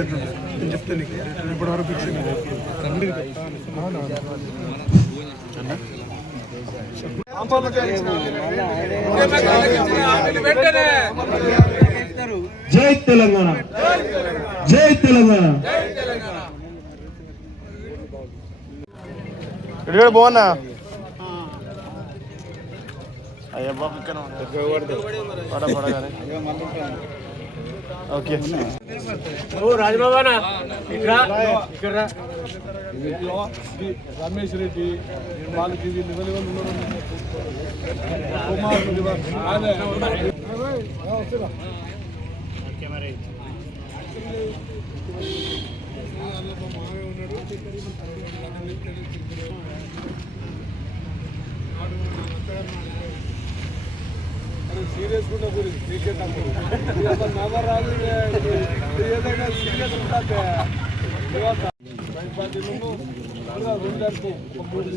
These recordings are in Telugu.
రేట్లు నేను చెప్తాను నీకు ఇప్పటి వరకు ఫిక్స్ జై తెలంగాణ. జై తెలంగాణ. ఇక్కడ బాగున్నా. అయ్యా బాబు ఇక్కడ పడ పడగానే ఓకే రమేష్ రెడ్డి వాళ్ళకి వీళ్ళు ఎవరు ఎవరు ఉన్నారు? కుమార్ సీరియస్ ఉన్న గురించి నీకే తక్కువ రాదు ఏదైనా సీరియస్ ఉంటుంది పది నువ్వు రెండు మూడు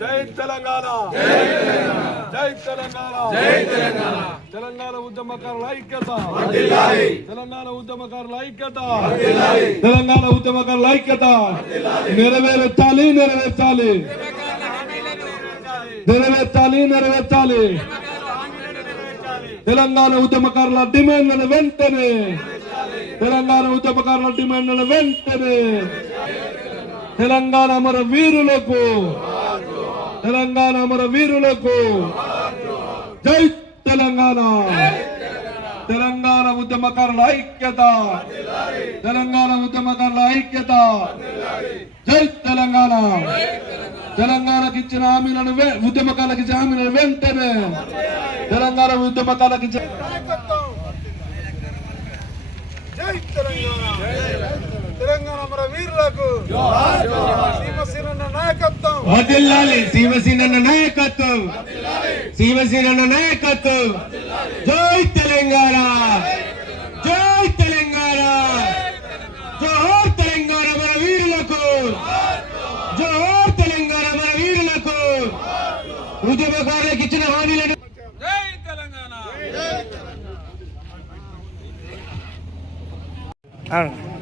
జై తెలంగాణ. జై తెలంగాణ. జై తెలంగాణ తెలంగాణ ఉద్యమకారుల ఐక్యత. తెలంగాణ ఉద్యమకారుల ఐక్యత. తెలంగాణ ఉద్యమకారుల ఐక్యత. నెరవేర్చాలి నెరవేర్చాలి. నెరవేర్చాలి నెరవేర్చాలి. తెలంగాణ ఉద్యమకారుల డిమాండ్లను వెంటనే. తెలంగాణ ఉద్యమకారుల డిమాండ్లను వెంటనే. తెలంగాణ అమర వీరులకు తెలంగాణ అమర వీరులకు జై తెలంగాణ. తెలంగాణ ఉద్యమకారుల ఐక్యత తెలంగాణ ఉద్యమకారుల ఐక్యత. జై తెలంగాణ. తెలంగాణకి ఇచ్చిన హామీలను ఉద్యమకాలకి ఇచ్చిన హామీలను వెంటనే తెలంగాణ ఉద్యమకాలకి ఇచ్చిన తెలంగాణ తెలంగాణ మన వీరులకు. సీమసేన నాయకత్వం. వదిల్లాలి. శివసేన నాయకత్వం. శివసేన నాయకత్వం. జై తెలంగాణ. జై తెలంగాణ. జోహర్ తెలంగాణ మన వీరులకు. జోహర్ తెలంగాణ మన వీరులకు. ఉద్యమకారులకు ఇచ్చిన హామీలను కొంచెం తక్కువ తక్కువ. రాను బాబా.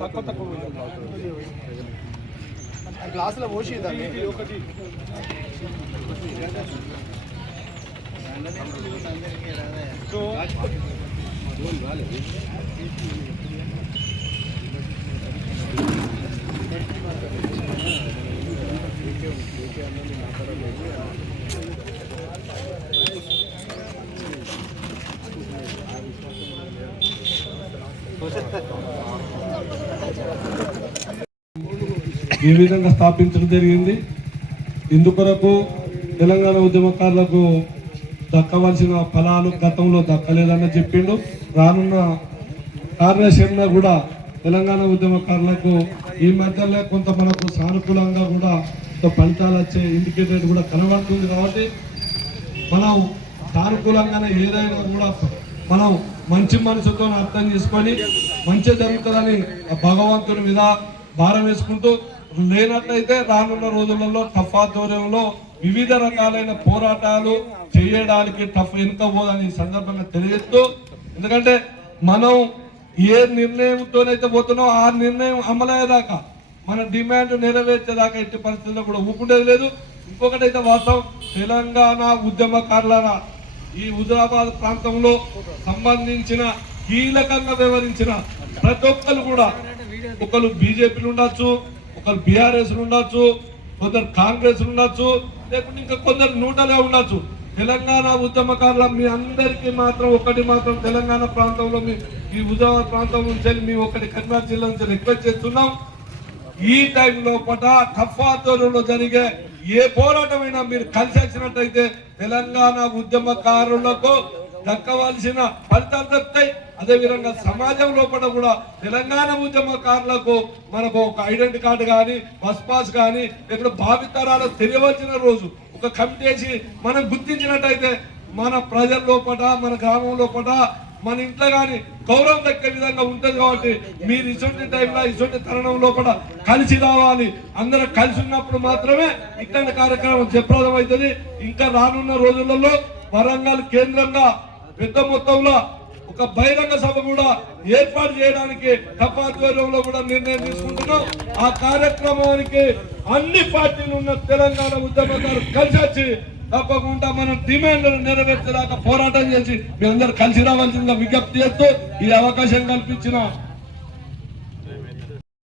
తక్కువ తక్కువ గ్లాసులో పోసి ఇది ఒకటి సో ఈ విధంగా స్థాపించడం జరిగింది. ఇందుకొరకు తెలంగాణ ఉద్యమకారులకు దక్కవలసిన ఫలాలు గతంలో దక్కలేదని చెప్పిండు. రానున్న కార్యాచరణ కూడా తెలంగాణ ఉద్యమకారులకు ఈ మధ్యలో కొంత మనకు సానుకూలంగా కూడా ఫలితాలు వచ్చే ఇండికేటర్ కూడా కనబడుతుంది కాబట్టి మనం సానుకూలంగానే ఏదైనా కూడా మనం మంచి మనసుతో అర్థం చేసుకొని మంచి జరుగుతుందని ఆ భగవంతుని మీద భారం వేసుకుంటూ లేనట్లయితే రానున్న రోజులలో టఫ్ ఆధ్వర్యంలో వివిధ రకాలైన పోరాటాలు చేయడానికి టఫ్ వెనుకపోదని సందర్భంగా తెలియజేస్తూ ఎందుకంటే మనం ఏ నిర్ణయంతోనైతే పోతున్నాం ఆ నిర్ణయం అమలయ్యేదాకా మన డిమాండ్ నెరవేర్చేదాకా ఎట్టి పరిస్థితుల్లో కూడా ఊపుండేది లేదు. ఇంకొకటైతే వాస్తవం తెలంగాణ ఉద్యమకారుల ఈ హుజరాబాద్ ప్రాంతంలో సంబంధించిన కీలకంగా వ్యవహరించిన ప్రతి ఒక్కరు కూడా ఒకరు బీజేపీలు ఉండొచ్చు ఒకరు బీఆర్ఎస్ ఉండొచ్చు కొందరు కాంగ్రెస్ ఉండొచ్చు లేకుంటే ఇంకా కొందరు నూటలే ఉండొచ్చు. తెలంగాణ ఉద్యమకారుల మీ అందరికీ మాత్రం ఒకటి మాత్రం తెలంగాణ ప్రాంతంలో మీ ఈ హుజరాబాద్ ప్రాంతం నుంచి మేము మీ ఒకటి కర్నాటక జిల్లా నుంచి రిక్వెస్ట్ చేస్తున్నాం. ఈ టైంలో పట టఫ్ ఆధ్వర్యంలో జరిగే ఏ పోరాటమైనా మీరు కలిసి వచ్చినట్టయితే తెలంగాణ ఉద్యమకారులకు దక్కవలసిన ఫలితాలు దక్కుతాయి. అదేవిధంగా సమాజం లోపల కూడా తెలంగాణ ఉద్యమకారులకు మనకు ఒక ఐడెంటి కార్డు కానీ బస్ పాస్ కానీ ఇక్కడ భావితరాలు తెలియవలసిన రోజు ఒక కమిటీ వేసి మనం గుర్తించినట్టయితే మన ప్రజల లోపల మన గ్రామం లోపల మన ఇంట్లో కానీ గౌరవం దక్కే విధంగా ఉంటుంది కాబట్టి మీరు ఇటువంటి టైంలో ఇటువంటి తరుణంలో కూడా కలిసి రావాలి. అందరూ కలిసి ఉన్నప్పుడు మాత్రమే ఇట్లాంటి కార్యక్రమం జయప్రదం అవుతుంది ఇంకా రానున్న రోజులలో వరంగల్ కేంద్రంగా పెద్ద మొత్తంలో ఒక బహిరంగ సభ కూడా ఏర్పాటు చేయడానికి తపాధ్వర్యంలో కూడా నిర్ణయం తీసుకుంటున్నాం. ఆ కార్యక్రమానికి అన్ని పార్టీలు ఉన్న తెలంగాణ ఉద్యమదారు కలిసి వచ్చి తప్పకుండా మనం డిమాండ్లను నెరవేర్చేదాకా పోరాటం చేసి మీ అందరు కలిసి రావాల్సిందిగా విజ్ఞప్తి చేస్తూ ఈ అవకాశం కల్పించిన